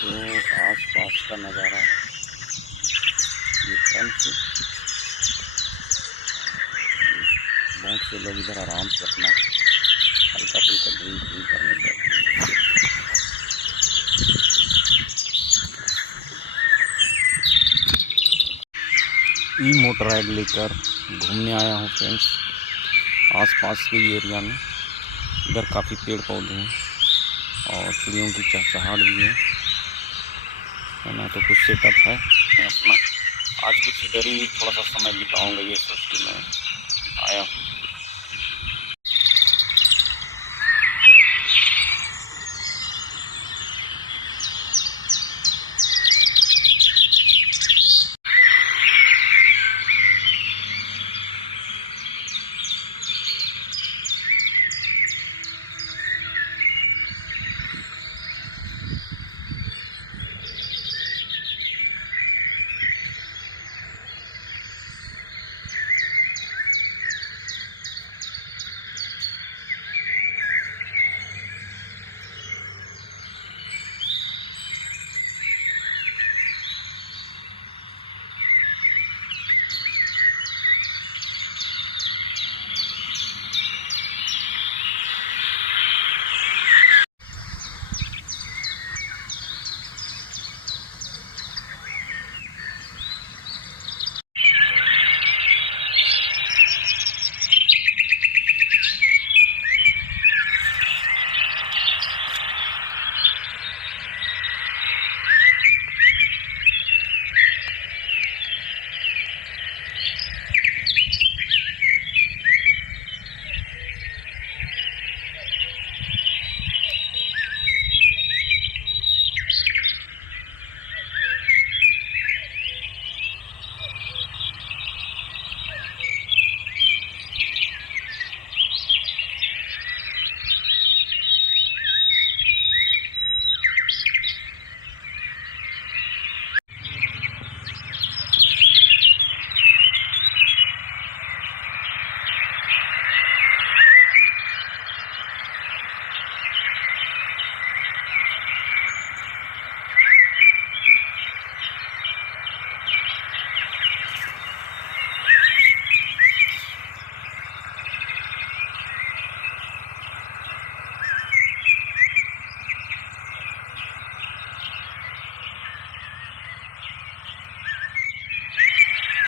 तो आस-पास का नज़ारा ये फ्रेंड्स, बहुत से लोग इधर आराम से अपना हल्का-फुल्का ड्रिंक करने बैठे हैं। ई मोटर राइड लेकर घूमने आया हूँ फ्रेंड्स, आसपास के एरिया में। इधर काफ़ी पेड़ पौधे हैं और चिड़ियों की चहचहाहट भी है ना। तो कुछ सेटअप है अपना। आज कुछ इधर ही थोड़ा सा समय बिताऊंगा, ये सोच के मैं आया हूँ।